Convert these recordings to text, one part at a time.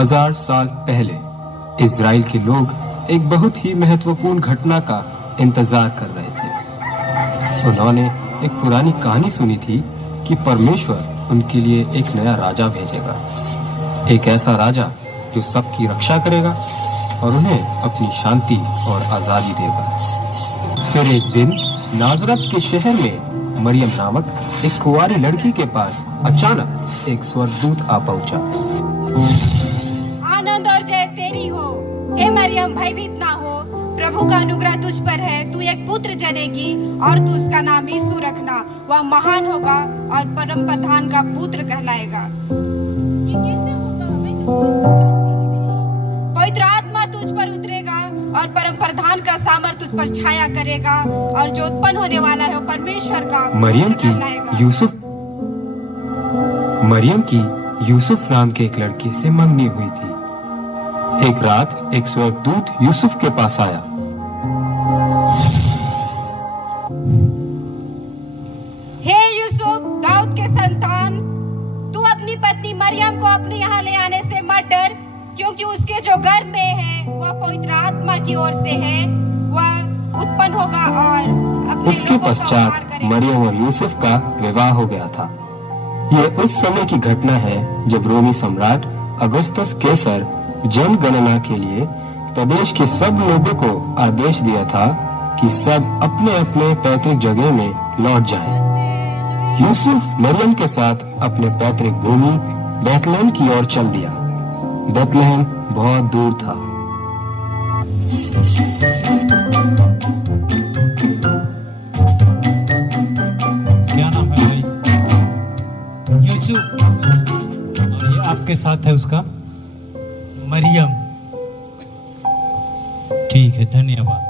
1000 साल पहले इजराइल के लोग एक बहुत ही महत्वपूर्ण घटना का इंतजार कर रहे थे। उन्होंने एक पुरानी कहानी सुनी थी कि परमेश्वर उनके लिए एक नया राजा भेजेगा, एक ऐसा राजा जो सबकी रक्षा करेगा और उन्हें अपनी शांति और आजादी देगा। फिर एक दिन नाजरत के शहर में मरियम नामक एक कुंवारी लड़की के पास अचानक एक स्वर्गदूत आ पहुंचा। आनंद और जय तेरी हो, हे मरियम, भयभीत ना हो, प्रभु का अनुग्रह तुझ पर है। तू एक पुत्र जनेगी और तू उसका नाम यीशु रखना। वह महान होगा और परम प्रधान का पुत्र कहलाएगा। ये कैसे होगा? पवित्र आत्मा तुझ पर उतरेगा और परम प्रधान का सामर्थ तुझ पर छाया करेगा और जो उत्पन्न होने वाला है वो परमेश्वर का मरियम पुत्र कहलाएगा। की यूसुफ नाम के एक लड़के से मंगनी हुई थी। एक रात एक स्वर्गदूत यूसुफ के पास आया। हे यूसुफ, दाऊद के संतान, तू अपनी पत्नी मरियम को अपने यहाँ ले आने से मत डर, क्योंकि उसके जो गर्भ में है वह पवित्र आत्मा की ओर से है। वह उत्पन्न होगा और अपने उसके लोगों का उद्धार पश्चात करेगा। मरियम और यूसुफ का विवाह हो गया था। यह उस समय की घटना है जब रोमी सम्राट अगुस्तस केसर जनगणना के लिए प्रदेश के सब लोगों को आदेश दिया था कि सब अपने अपने पैतृक जगह में लौट जाएं। यूसुफ मरियम के साथ अपने पैतृक भूमि बैतलहम की ओर चल दिया। बैतलहम बहुत दूर था। क्या नाम है भाई? यूसुफ। और ये आपके साथ है उसका? मरियम। ठीक है, धन्यवाद।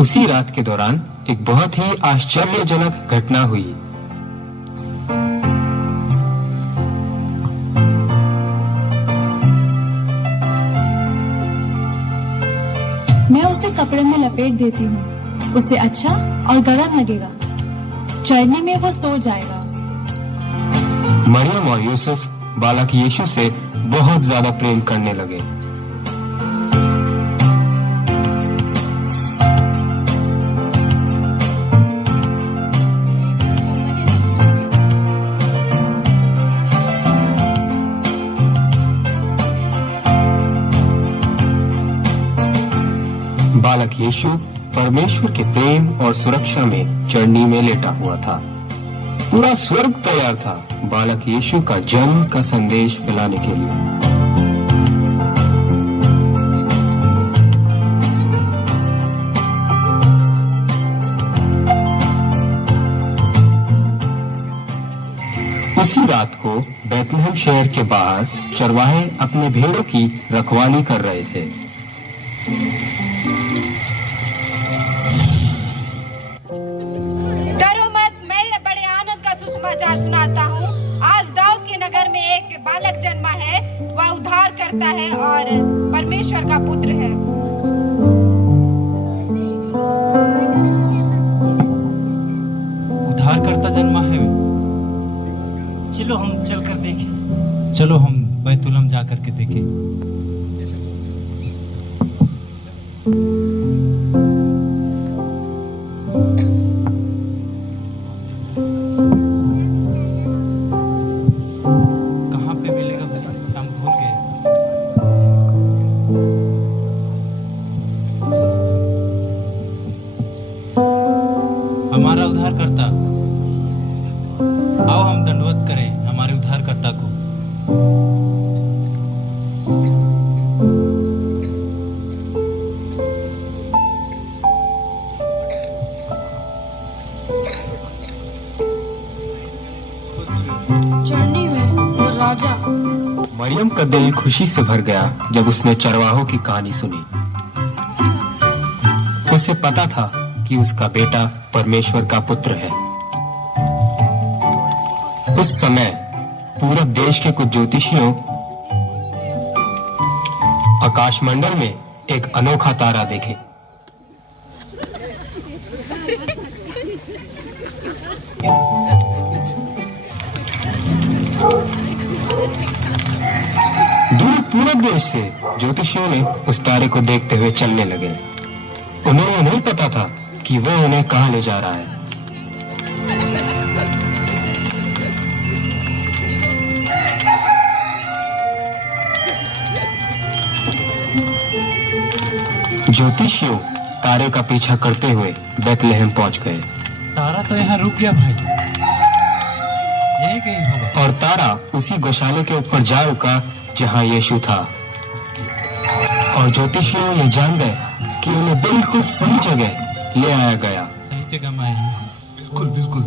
उसी रात के दौरान एक बहुत ही आश्चर्यजनक घटना हुई। मैं उसे कपड़े में लपेट देती हूँ, उसे अच्छा और गर्म लगेगा। चढ़ने में वो सो जाएगा। मरियम और यूसुफ बालक यीशु से बहुत ज्यादा प्रेम करने लगे। बालक यीशु परमेश्वर के प्रेम और सुरक्षा में चरनी में लेटा हुआ था। पूरा स्वर्ग तैयार था बालक यीशु का जन्म का संदेश फैलाने के लिए। उसी रात को बैतलहम शहर के बाहर चरवाहे अपने भेड़ों की रखवाली कर रहे थे। डरो मत, मैं बड़े आनंद का सुसमाचार सुनाता हूँ। आज दाऊद के नगर में एक बालक जन्मा है। वह उद्धार करता है और परमेश्वर का पुत्र है। उद्धारकर्ता जन्मा है। चलो हम चलकर देखें। चलो हम बैतुलहम जा करके देखें। कहाँ पे मिलेगा भाई? हम भूल गए। हमारा उद्धारकर्ता, आओ हम दंडवत करें हमारे उद्धारकर्ता को। चढ़ने में वो राजा। मरियम का दिल खुशी से भर गया जब उसने चरवाहों की कहानी सुनी। उसे पता था कि उसका बेटा परमेश्वर का पुत्र है। उस समय पूरब देश के कुछ ज्योतिषियों आकाशमंडल में एक अनोखा तारा देखे। दूर पूरब देश से ज्योतिषियों ने उस तारे को देखते हुए चलने लगे। उन्हें नहीं पता था कि वो उन्हें कहां ले जा रहा है। ज्योतिषियों तारे का पीछा करते हुए बेथलेहम पहुंच गए। तारा तो यहाँ रुक गया भाई, यही कहीं होगा। और तारा उसी गौशाले के ऊपर जा रुका जहां यीशु था। और ज्योतिषियों ये जान गए कि उन्हें बिल्कुल सही जगह ले आया गया। सही जगह में आए हैं। बिल्कुल बिल्कुल।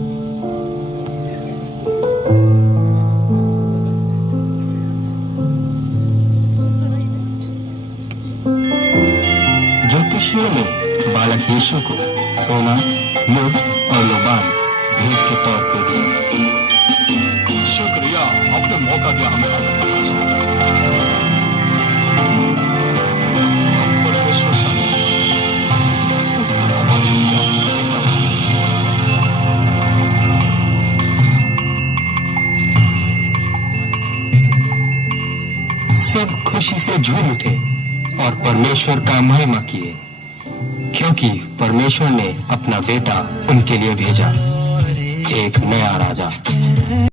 ज्योतिषियों ने बालक यीशु को सोना, मुठ और लोबान भेंट के तौर पे दिए। शुक्रिया, आपने मौका दिया हमें आज अपना प्रश्न करने का। परमेश्वर का उसने हमारे लिए सब खुशी से झूम उठे और परमेश्वर का महिमा किए, क्योंकि परमेश्वर ने अपना बेटा उनके लिए भेजा, एक नया राजा।